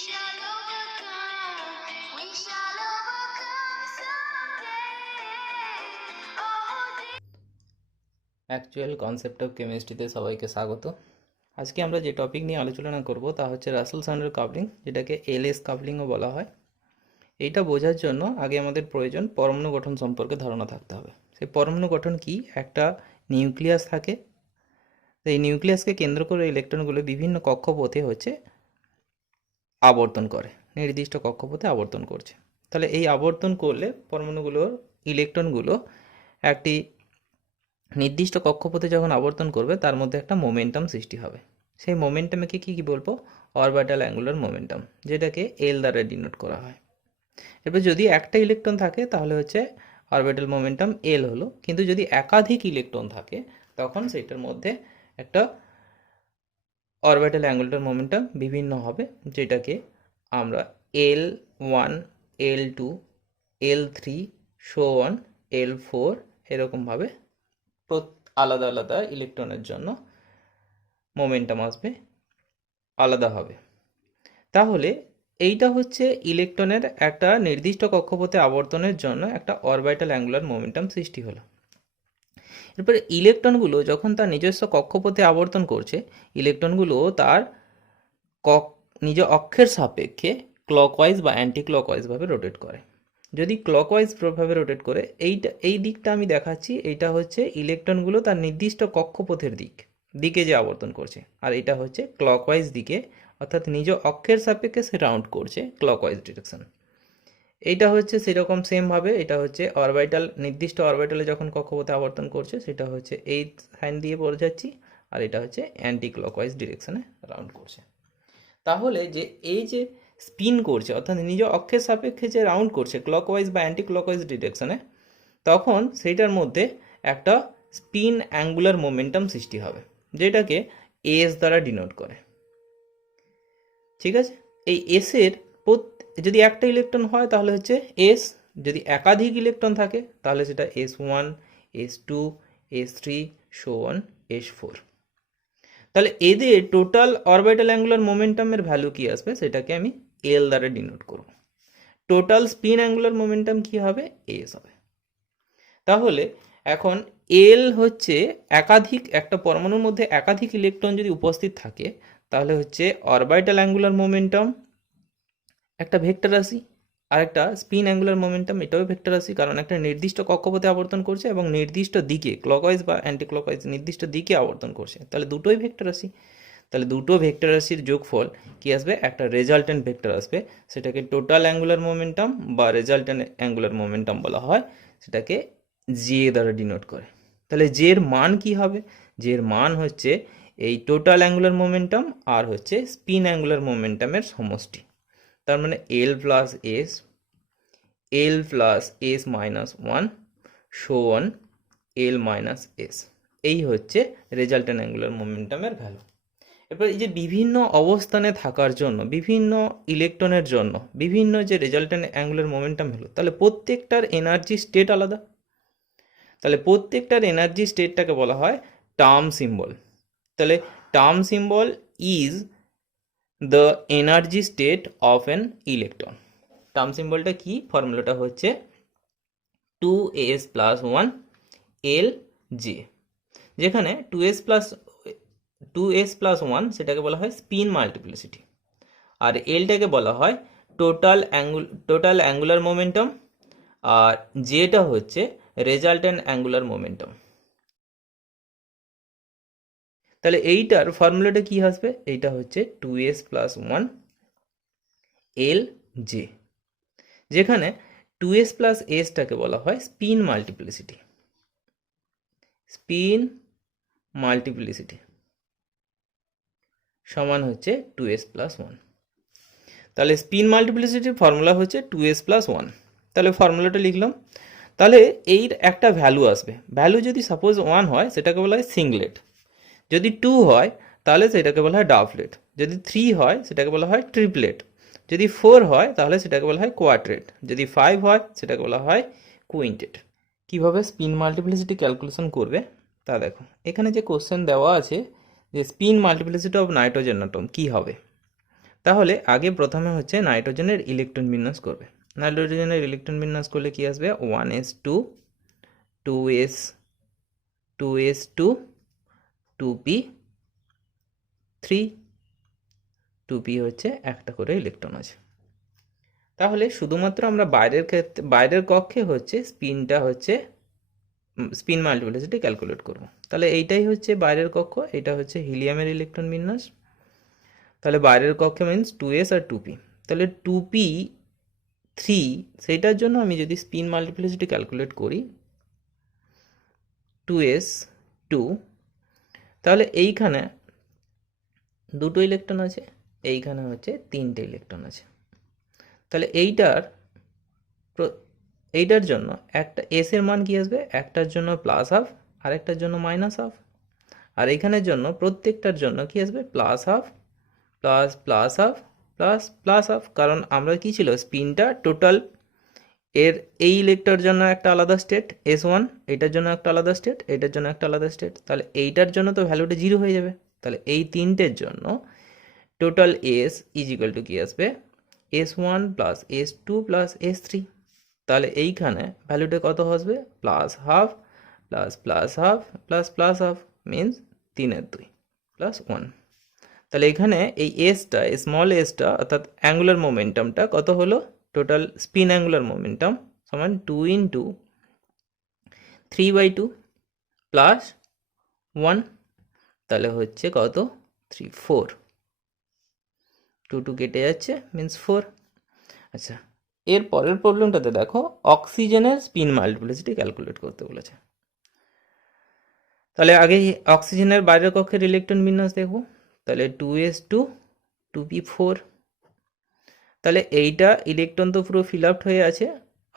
shall overcome. We shall overcome someday. Oh, actual concept of কেমিস্ট্রিতে সবাইকে স্বাগত। আজকে আমরা যে টপিক নিয়ে আলোচনা করব তা হচ্ছে রাসেল সান্ডার কাপলিং, যেটাকে এলএস কাপলিংও বলা হয়। এইটা বোঝার জন্য আগে আমাদের প্রয়োজন পরমাণু গঠন সম্পর্কে ধারণা থাকতে হবে। সেই পরমাণু গঠন কি? একটা নিউক্লিয়াস থাকে, এই নিউক্লিয়াসকে কেন্দ্র করে ইলেকট্রনগুলো বিভিন্ন কক্ষপথে আবর্তন করে, নির্দিষ্ট কক্ষপথে আবর্তন করছে। তাহলে এই আবর্তন করলে পরমাণুগুলোর ইলেকট্রনগুলো একটি নির্দিষ্ট কক্ষপথে যখন আবর্তন করবে তার মধ্যে একটা মোমেন্টাম সৃষ্টি হবে। সেই মোমেন্টামকে কি বলবো? অরবিটাল অ্যাঙ্গুলার মোমেন্টাম, যেটাকে এল দ্বারা ডিনোট করা হয়। এরপর যদি একটা ইলেকট্রন থাকে তাহলে হচ্ছে অরবিটাল মোমেন্টাম এল হলো, কিন্তু যদি একাধিক ইলেকট্রন থাকে তখন সেটার মধ্যে একটা অরবিটাল অ্যাঙ্গুলার মোমেন্টাম বিভিন্ন হবে, যেটাকে আমরা L1, L2, L3, L4 এরকমভাবে আলাদা আলাদা ইলেকট্রনের জন্য মোমেন্টাম আসবে, আলাদা হবে। তাহলে এইটা হচ্ছে ইলেকট্রনের একটা নির্দিষ্ট কক্ষপথে আবর্তনের জন্য একটা অরবিটাল অ্যাঙ্গুলার মোমেন্টাম সৃষ্টি হলো। এরপরে ইলেকট্রনগুলো যখন তার নিজস্ব কক্ষপথে আবর্তন করছে, ইলেকট্রনগুলো তার নিজ অক্ষের সাপেক্ষে ক্লকওয়াইজ বা অ্যান্টি ক্লকওয়াইজভাবে রোটেট করে। যদি ক্লকওয়াইজ ভাবে রোটেট করে, এই দিকটা আমি দেখাচ্ছি, এইটা হচ্ছে ইলেকট্রনগুলো তার নির্দিষ্ট কক্ষপথের দিকে যে আবর্তন করছে, আর এটা হচ্ছে ক্লকওয়াইজ দিকে, অর্থাৎ নিজ অক্ষের সাপেক্ষে সে রাউন্ড করছে ক্লকওয়াইজ ডিরেকশন। এইটা হচ্ছে সেরকম সেমভাবে এটা হচ্ছে অরবিটাল, নির্দিষ্ট অরবিটালে যখন কক্ষপথে আবর্তন করছে সেটা হচ্ছে এই সাইন দিয়ে বোঝাচ্ছি, আর এটা হচ্ছে অ্যান্টি ক্লকওয়াইজ ডিরেকশনে রাউন্ড করছে। তাহলে যে এই যে স্পিন করছে, অর্থাৎ নিজ অক্ষের সাপেক্ষে যে রাউন্ড করছে ক্লকওয়াইজ বা অ্যান্টি ক্লকওয়াইজ ডিরেকশনে, তখন সেইটার মধ্যে একটা স্পিন অ্যাঙ্গুলার মোমেন্টাম সৃষ্টি হবে, যেটাকে এস দ্বারা ডিনোট করে। ঠিক আছে, এই এসের যদি একটা ইলেকট্রন হয় তাহলে হচ্ছে এস, যদি একাধিক ইলেকট্রন থাকে তাহলে সেটা S1, S2, S3, S4। তাহলে এদের টোটাল অরবিটাল অ্যাঙ্গুলার মোমেন্টামের ভ্যালু কি আসবে সেটাকে আমি এল দ্বারা ডিনোট করব। টোটাল স্পিন অ্যাঙ্গুলার মোমেন্টাম কি হবে? এস হবে। তাহলে এখন এল হচ্ছে একটা পরমাণুর মধ্যে একাধিক ইলেকট্রন যদি উপস্থিত থাকে তাহলে হচ্ছে অরবিটাল অ্যাঙ্গুলার মোমেন্টাম একটা ভেক্টর রাশি, আর একটা স্পিন অ্যাঙ্গুলার মোমেন্টাম এটাও ভেক্টর রাশি, কারণ একটা নির্দিষ্ট কক্ষপথে আবর্তন করছে এবং নির্দিষ্ট দিকে ক্লকওয়াইজ বা অ্যান্টি ক্লকওয়াইজ নির্দিষ্ট দিকে আবর্তন করছে, তাহলে দুটোই ভেক্টর রাশি। তাহলে দুটো ভেক্টর রাশির যোগফল কি আসবে? একটা রেজাল্টেন্ট ভেক্টর আসবে, সেটাকে টোটাল অ্যাঙ্গুলার মোমেন্টাম বা রেজাল্টেন্ট অ্যাঙ্গুলার মোমেন্টাম বলা হয়, সেটাকে জে দ্বারা ডিনোট করে। তাহলে জে এর মান কি হবে? জে এর মান হচ্ছে এই টোটাল অ্যাঙ্গুলার মোমেন্টাম আর হচ্ছে স্পিন অ্যাঙ্গুলার মোমেন্টামের সমষ্টি। তার মানে L plus S minus one L minus S, এই হচ্ছে রেজাল্টেন্ট অ্যাঙ্গুলার মোমেন্টামের ভ্যালু। এরপর এই যে বিভিন্ন অবস্থানে থাকার জন্য বিভিন্ন ইলেকট্রনের জন্য বিভিন্ন যে রেজাল্টেন্ট অ্যাঙ্গুলার মোমেন্টাম হলো, তাহলে প্রত্যেকটার এনার্জি স্টেট আলাদা। তাহলে প্রত্যেকটার এনার্জি স্টেটটাকে বলা হয় টার্ম সিম্বল। তাহলে term symbol is the energy state of an electron. Term সিম্বলটা কি? ফর্মুলাটা হচ্ছে 2s প্লাস 1 এল জে, যেখানে 2s প্লাস 1 সেটাকে বলা হয় স্পিন মাল্টিপ্লিসিটি, আর এলটাকে বলা হয় টোটাল অ্যাঙ্গুলার মোমেন্টাম, আর জেটা হচ্ছে রেজাল্টেন্ট অ্যাঙ্গুলার মোমেন্টাম। তাহলে এইটার ফর্মুলাটা কি আসবে? এইটা হচ্ছে 2s প্লাস 1 এল জে, যেখানে 2s প্লাস এসটাকে বলা হয় স্পিন মাল্টিপ্লিসিটি সমান হচ্ছে 2s প্লাস 1। তাহলে স্পিন মাল্টিপ্লিসিটির ফর্মুলা হচ্ছে 2s প্লাস 1। তাহলে ফর্মুলাটা লিখলাম। তাহলে এর একটা ভ্যালু আসবে, ভ্যালু যদি সাপোজ 1 হয় সেটাকে বলা হয় সিংলেট, যদি 2 হয় তাহলে সেটাকে বলা হয় ডাবলেট, যদি 3 হয় সেটাকে বলা হয় ট্রিপলেট, যদি 4 হয় তাহলে সেটাকে বলা হয় কোয়াড্রেট, যদি 5 হয় সেটাকে বলা হয় কুইন্টেট। কিভাবে স্পিন মাল্টিপ্লিসিটি ক্যালকুলেশন করবে তা দেখো। এখানে যে কোশ্চেন দেওয়া আছে যে spin multiplicity of nitrogen atom কি হবে, তাহলে আগে প্রথমে হচ্ছে নাইট্রোজেনের ইলেকট্রন বিন্যাস করবে। নাইট্রোজেনের ইলেকট্রন বিন্যাস করলে কি আসবে? 1s2 2s 2s2 2p3 2p হচ্ছে একটা করে ইলেকট্রন আছে। তাহলে শুধুমাত্র আমরা বাইরের কক্ষে হচ্ছে স্পিনটা হচ্ছে স্পিন মাল্টিপ্লিসিটি ক্যালকুলেট করব। তাহলে এইটাই হচ্ছে বাইরের কক্ষ, এটা হচ্ছে হিলিয়ামের ইলেকট্রন বিন্যাস। তাহলে বাইরের কক্ষে মিন্স 2s আর 2p। তাহলে 2p3 সেইটার জন্য আমি যদি স্পিন মাল্টিপ্লিসিটি ক্যালকুলেট করি 2s 2, তাহলে এইখানে দুটো ইলেকট্রন আছে, এইখানে হচ্ছে তিনটে ইলেকট্রন আছে। তাহলে এইটার জন্য একটা এস এর মান কি আসবে? একটার জন্য প্লাস হাফ আর একটার জন্য মাইনাস হাফ, আর এইখানের জন্য প্রত্যেকটার জন্য কি আসবে? Plus half plus plus half plus plus half. কারণ আমরা কি ছিল, স্পিনটা টোটাল এর এই ইলেকট্রনের জন্য একটা আলাদা স্টেট S1, এইটার জন্য একটা আলাদা স্টেট, এইটার জন্য একটা আলাদা স্টেট। তাহলে এইটার জন্য তো ভ্যালুটা 0 হয়ে যাবে। তাহলে এই তিনটের জন্য total S is equal to কি আসবে? S1 plus S2 plus S3। তাহলে এইখানে ভ্যালুটা কত আসবে? Plus half plus plus half plus plus half means 3/2 plus 1। তাহলে এখানে এই এসটা, স্মল এসটা অর্থাৎ অ্যাঙ্গুলার মোমেন্টামটা কত হলো? টোটাল স্পিন অ্যাঙ্গুলার মোমেন্টাম সমান 2 ইন্টু 3/2 প্লাস 1। তাহলে হচ্ছে কত? 3 4, 2 2 কেটে যাচ্ছে মিন্স 4। আচ্ছা, এর পরের প্রবলেমটাতে দেখো অক্সিজেনের স্পিন মাল্টিপ্লিসিটি ক্যালকুলেট করতে বলেছে। তাহলে আগে অক্সিজেনের বাইরের কক্ষের ইলেকট্রন বিন্যাস দেখব। তাহলে 2s2 2p4। তাহলে এইটা ইলেকট্রন তো পুরো ফিল আপ হয়ে আছে,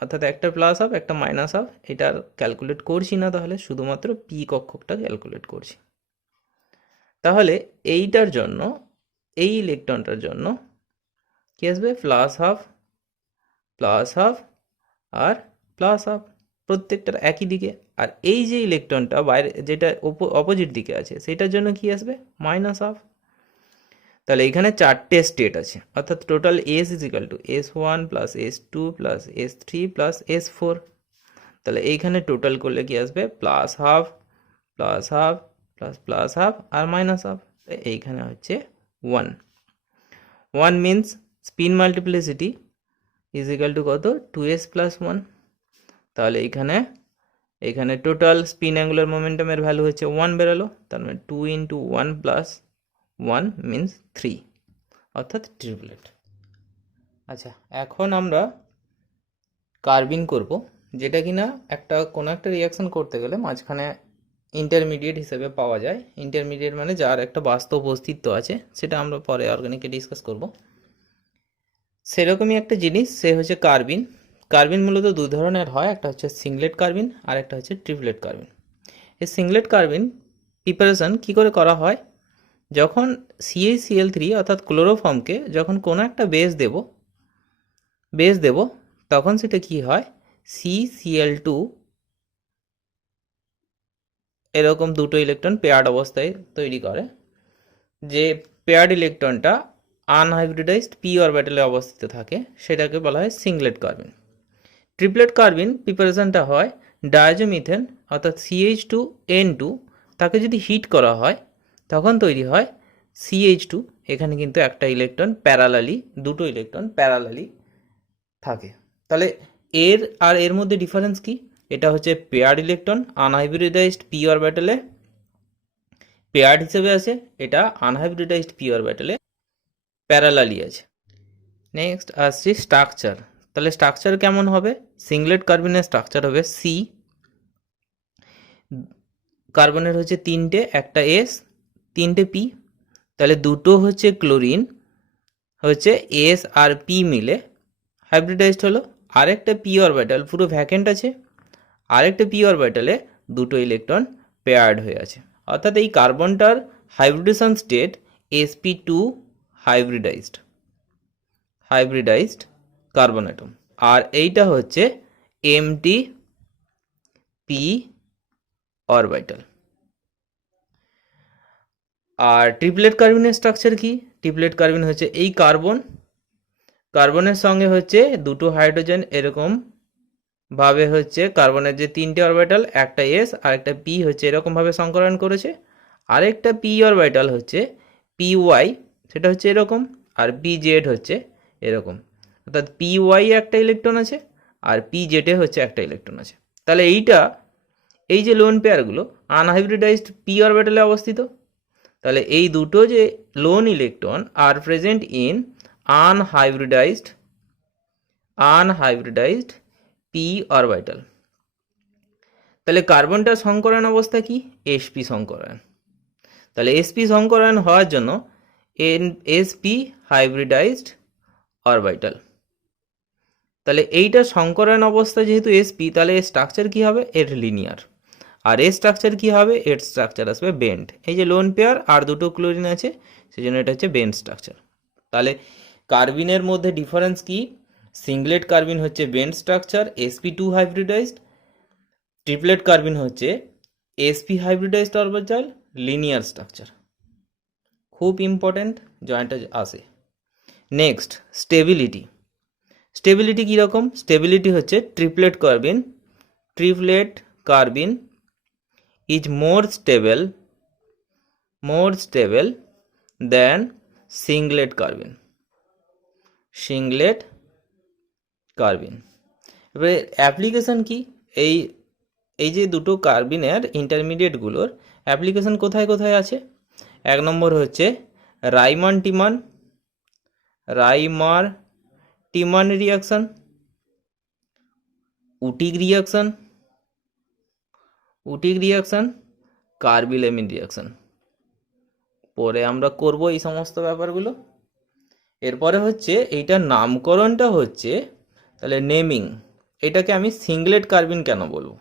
অর্থাৎ একটা প্লাস হাফ একটা মাইনাস হাফ, এটা ক্যালকুলেট করছি না, তাহলে শুধুমাত্র পি কক্ষকটা ক্যালকুলেট করছি। তাহলে এইটার জন্য, এই ইলেকট্রনটার জন্য কি আসবে? প্লাস হাফ আর প্লাস হাফ, প্রত্যেকটার একই দিকে। আর এই যে ইলেকট্রনটা বাইরে যেটা অপোজিট দিকে আছে সেটার জন্য কি আসবে? Minus half. তাহলে এখানে চারটে স্টেট আছে, অর্থাৎ total S is equal to S1 plus S2 plus S3 plus S4। তাহলে এইখানে টোটাল করলে কি আসবে? Plus half plus half plus plus half আর মাইনাস হাফ। এইখানে হচ্ছে 1। 1 means spin multiplicity is equal to কত? 2s plus 1। তাহলে এখানে টোটাল স্পিন অ্যাঙ্গুলার মোমেন্টামের ভ্যালু হচ্ছে 1 বেরোলো। তার মানে 2 ইন্টু 1 প্লাস 1 মিনস 3, অর্থাৎ ট্রিপলেট। আচ্ছা, এখন আমরা কার্বিন করব, যেটা কিনা কোনো একটা রিয়াকশন করতে গেলে মাঝখানে ইন্টারমিডিয়েট হিসেবে পাওয়া যায়। ইন্টারমিডিয়েট মানে যার একটা বাস্তব অস্তিত্ব আছে, সেটা আমরা পরে অর্গানিকে ডিসকাস করব। সেরকমই একটা জিনিস, সে হচ্ছে কার্বিন। কার্বিন মূলত দু ধরনের হয়, একটা হচ্ছে সিংলেট কার্বিন আর একটা হচ্ছে ট্রিপলেট কার্বিন। এই সিংলেট কার্বিন প্রিপারেশন কি করে করা হয়? যখন CaCl3 অর্থাৎ ক্লোরোফর্মকে যখন কোনো একটা বেস দেব তখন সেটা কি হয়? CCl2 এরকম দুটো ইলেকট্রন পেয়ার্ড অবস্থায় তৈরি করে। যে পেয়ার্ড ইলেকট্রনটা আনহাইব্রিডাইজড p অরবিটালে অবস্থিত থাকে সেটাকে বলা হয় সিংলেট কার্বিন। ট্রিপলেট কার্বিন প্রিপারেশনটা হয় ডায়াজোমিথেন অর্থাৎ CH2N2, তাকে যদি হিট করা হয় তখন তৈরি হয় CH2। এখানে কিন্তু একটা ইলেকট্রন প্যারালালি, দুটো ইলেকট্রন প্যারালালি থাকে। তাহলে এর মধ্যে ডিফারেন্স কি? এটা হচ্ছে পেয়ার্ড ইলেকট্রন, আনহাইব্রিডাইজড p অরবিটালে পেয়ার্ড হিসেবে আছে, এটা আনহাইব্রিডাইজড p অরবিটালে প্যারালালি আছে। নেক্সট আসছে স্ট্রাকচার। তাহলে স্ট্রাকচার কেমন হবে? সিংলেট কার্বনের স্ট্রাকচার হবে C, কার্বনের হচ্ছে তিনটে, একটা S, তিনটে P। তাহলে দুটো হচ্ছে ক্লোরিন হচ্ছে S আর P মিলে হাইব্রিডাইজড হলো। আরেকটা p অরবিটাল পুরো ভ্যাকেন্ট আছে, আরেকটা p অরবিটালে দুটো ইলেকট্রন পেয়ার্ড হয়ে আছে। অর্থাৎ এই কার্বনটার hybridisation state sp2 hybridised carbon atom, আর এইটা হচ্ছে empty p অরবিটাল। আর ট্রিপলেট কার্বনের স্ট্রাকচার কি? ট্রিপলেট কার্বিন হচ্ছে এই কার্বনের সঙ্গে হচ্ছে দুটো হাইড্রোজেন এরকম ভাবে হচ্ছে কার্বনের যে 3টে অরবিটাল, একটা এস আর একটা পি হচ্ছে এরকম ভাবে সংকরণ করেছে, আরেকটা পি অরবিটাল হচ্ছে পি ওয়াই, সেটা হচ্ছে এরকম, আর পি জেড হচ্ছে এরকম। অর্থাৎ পি ওয়াই একটা ইলেকট্রন আছে আর পি জেডে হচ্ছে একটা ইলেকট্রন আছে। তাহলে এই যে লোন পেয়ারগুলো আনহাইব্রিডাইজড পি অরবিটালে অবস্থিত। তাহলে এই দুটো যে লোন ইলেকট্রন আর present in unhybridised p orbital. তাহলে কার্বনটার সংকরণ অবস্থা কি? sp সংকরণ। তাহলে sp সংকরণ হওয়ার জন্য sp হাইব্রিডাইজড অরবিটাল। তাহলে এইটা সংকরণ অবস্থা যেহেতু sp, তাহলে এর স্ট্রাকচার কি হবে? এর লিনিয়ার। আর এর স্ট্রাকচার কি হবে? এর স্ট্রাকচার আসবে বেন্ড। এই যে লোন পেয়ার আর দুটো ক্লোরিন আছে, সেই জন্য এটা হচ্ছে বেন্ড স্ট্রাকচার। তাহলে কার্বিনের মধ্যে ডিফারেন্স কি? সিঙ্গলেট কার্বিন হচ্ছে bent structure, sp2 hybridised. Triplet carbene হচ্ছে sp hybridised orbital, linear structure. খুব ইম্পর্টেন্ট, জয়েন্টে আসে। নেক্সট, স্টেবিলিটি কীরকম? স্টেবিলিটি হচ্ছে triplet carbene is more stable than singlet carbon. এবারে অ্যাপ্লিকেশন কি? এই যে দুটো কার্বিনের ইন্টারমিডিয়েটগুলোর অ্যাপ্লিকেশন কোথায় কোথায় আছে? 1 নম্বর হচ্ছে রাইমান টিমান রিয়াকশন, উটিক রিয়াকশন, কার্বিলামিন রিয়াকশন। পরে আমরা করব এই সমস্ত ব্যাপারগুলো। এরপরে হচ্ছে এইটার নামকরণটা হচ্ছে, তাহলে নেমিং, এটাকে আমি সিঙ্গলেট কার্বিন কেন বলবো?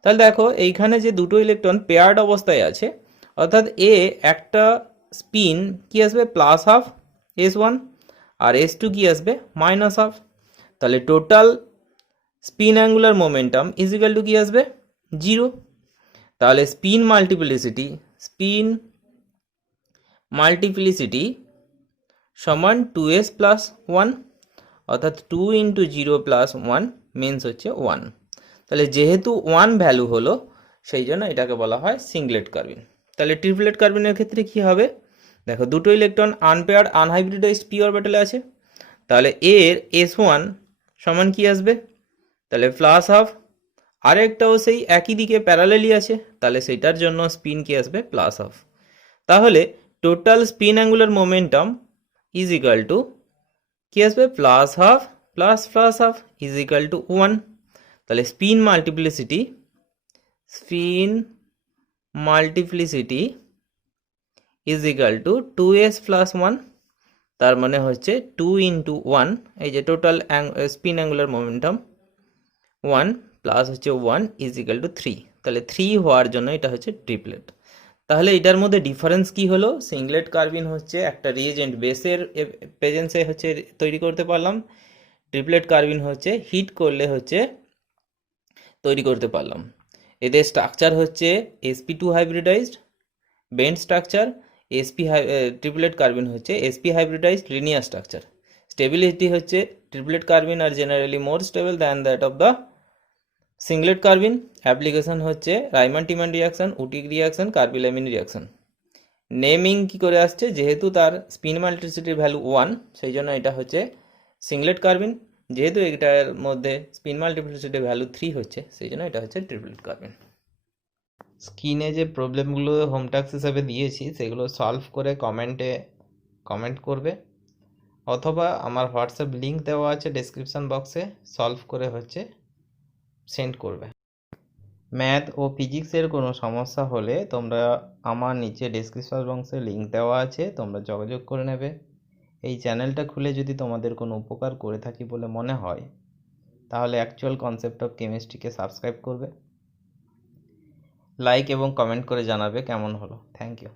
তাহলে দেখো এইখানে যে দুটো ইলেকট্রন পেয়ার্ড অবস্থায় আছে, অর্থাৎ একটা স্পিন কি আসবে? +½ s1 আর s2 কি আসবে? -½ তাহলে total spin angular momentum is equal to কি আসবে? 0। তাহলে স্পিন মাল্টিপ্লিসিটি সমান 2s + 1, অর্থাৎ 2 × 0 + 1 মিনস হচ্ছে 1। তাহলে যেহেতু 1 ভ্যালু হলো, সেই জন্য এটাকে বলা হয় সিঙ্গলেট কার্বিন। তাহলে ট্রিপলেট কার্বিনের ক্ষেত্রে কি হবে? দেখো দুটো ইলেকট্রন আনপেয়ার্ড আনহাইব্রিডাইজড পি অরবিটালে আছে, তাহলে এর s1 সমান কি আসবে? তাহলে +½ আরেকটাও সেই একই দিকে প্যারালেলি আছে, তাহলে সেইটার জন্য স্পিন কি আসবে? +½ তাহলে total spin angular momentum is equal two কি আসবে? +½ + +½ ইজ ইকাল টু 1। তাহলে spin multiplicity is equal two 2s + 1, তার মানে হচ্ছে 2 × 1, এই যে total spin angular momentum 1 plus হচ্ছে 1 ইজ ইকাল টু 3। তাহলে 3 হওয়ার জন্য এটা হচ্ছে ট্রিপলেট। তাহলে এটার মধ্যে ডিফারেন্স কি হলো? সিঙ্গলেট কার্বিন হচ্ছে একটা রিএজেন্ট বেসের প্রেজেন্সে হচ্ছে তৈরি করতে পারলাম, ট্রিপলেট কার্বিন হচ্ছে হিট করলে হচ্ছে তৈরি করতে পারলাম। এদের স্ট্রাকচার হচ্ছে sp2 hybridised bent structure, triplet carbene হচ্ছে sp hybridised linear structure. Stability হচ্ছে triplet carbene are generally more stable than that of the singlet carbene. Application হচ্ছে রাইমান টিমান রিয়াকশন, উটিক রিয়াকশন, কার্বিলামিন রিয়াকশন। নেমিং কি করে আসছে? যেহেতু তার spin মাল্টিপ্লিসিটির value 1, সেই জন্য এটা হচ্ছে সিঙ্গলেট কার্বিন। যেহেতু এটার মধ্যে স্পিন মাল্টিপ্লিসিটির ভ্যালু 3 হচ্ছে, সেই জন্য এটা হচ্ছে ট্রিপলেট কার্বিন। স্ক্রিনে যে প্রবলেমগুলো হোম টাস্ক হিসাবে দিয়েছি, সেগুলো সলভ করে কমেন্ট করবে, অথবা আমার হোয়াটসঅ্যাপ লিঙ্ক দেওয়া আছে ডেসক্রিপশন বক্সে, সলভ করে হচ্ছে সেন্ড করবে। ম্যাথ ও ফিজিক্সের কোনো সমস্যা হলে তোমরা আমার নিচে ডেসক্রিপশন বক্সে লিঙ্ক দেওয়া আছে, তোমরা যোগাযোগ করে নেবে। এই চ্যানেলটা খুলে যদি তোমাদের কোনো উপকার করে থাকি বলে মনে হয়, তাহলে অ্যাকচুয়াল কনসেপ্ট অফ কেমিস্ট্রিকে সাবস্ক্রাইব করবে, লাইক এবং কমেন্ট করে জানাবে কেমন হলো। Thank you.